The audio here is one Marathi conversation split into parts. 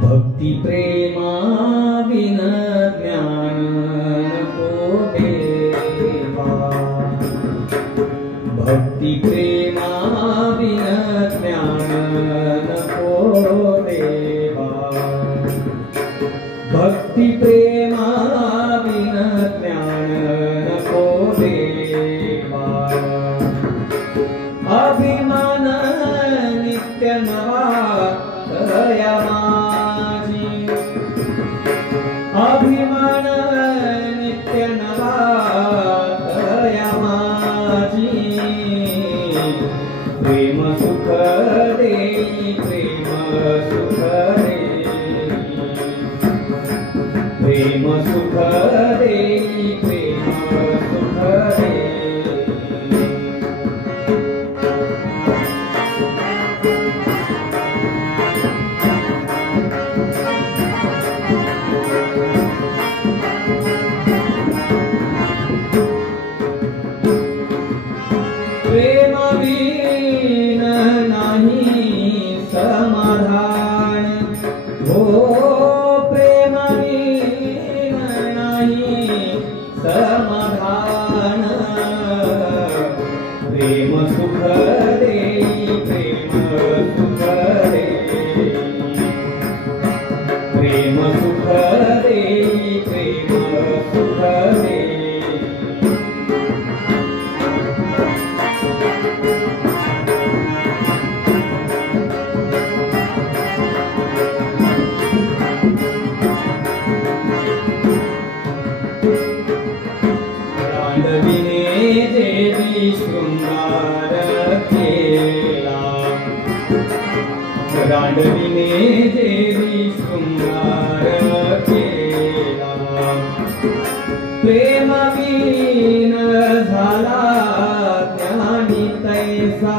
भक्ति प्रेमा विन ज्ञान नको देवा। भक्ति प्रेमा विन ज्ञान नको देवा। भक्ति प्रेमा विन ज्ञान नको देवा। अभिमान नित्य नवा करया माझी। अभिमान नित्य नवा करया माझी। प्रेम सुख देई प्रेम सुख देई। प्रेम सुख देई प्रेम सुख देई। प्रेम बिन नाही समाधान हो। प्रेम बिन नाही समाधान। प्रेम सुख देई प्रेम सुख देई। प्रेम सुख देई प्रेम सुख देई। रांडविने देवी शृंगार केला। रांडविने देवी शृंगार केला। प्रेम बिन झाला ज्ञानी तैसा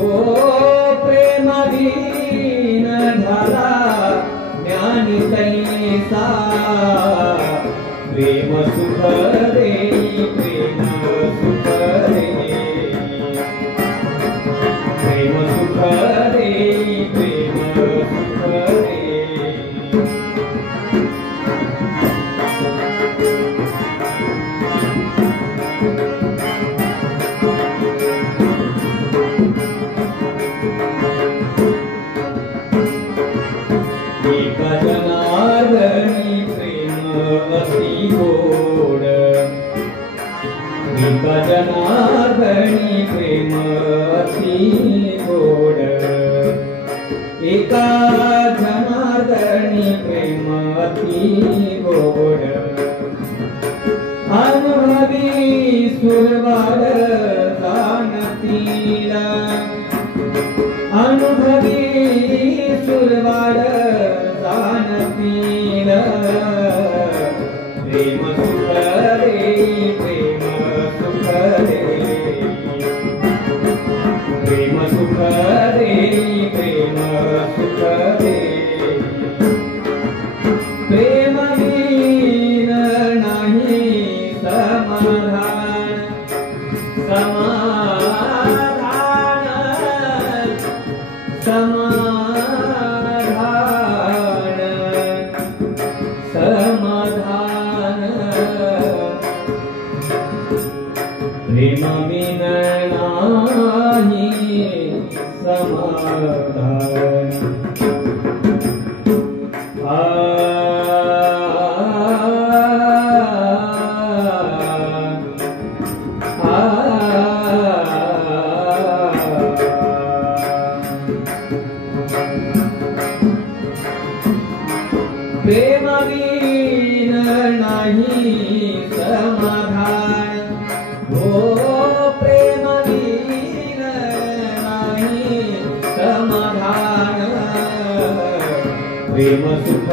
ओ। प्रेम बिन झाला ज्ञानी तैसा। प्रेम सुख देई प्रेम सुख देई। प्रेम सुख देई प्रेम सुख देई। एका जनार्दनी प्रेम अति गोड। एका जनार्दनी प्रेम अति गोड। एका जनार्दनी प्रेम अति गोड। अनुभवी सुरवाड जाणतील। अनुभवी सुरवाड जाणतील। प्रेम सुख देई प्रेम सुख देई। प्रेम सुख देई प्रेम सुख देई। प्रेम बिन नाही समाधान। समाधान समाधान समाधान। प्रेम बिन नाही समाधान। प्रेम बिन नाही समाधान हो। प्रेम बिन नाही समाधान। प्रेम सुख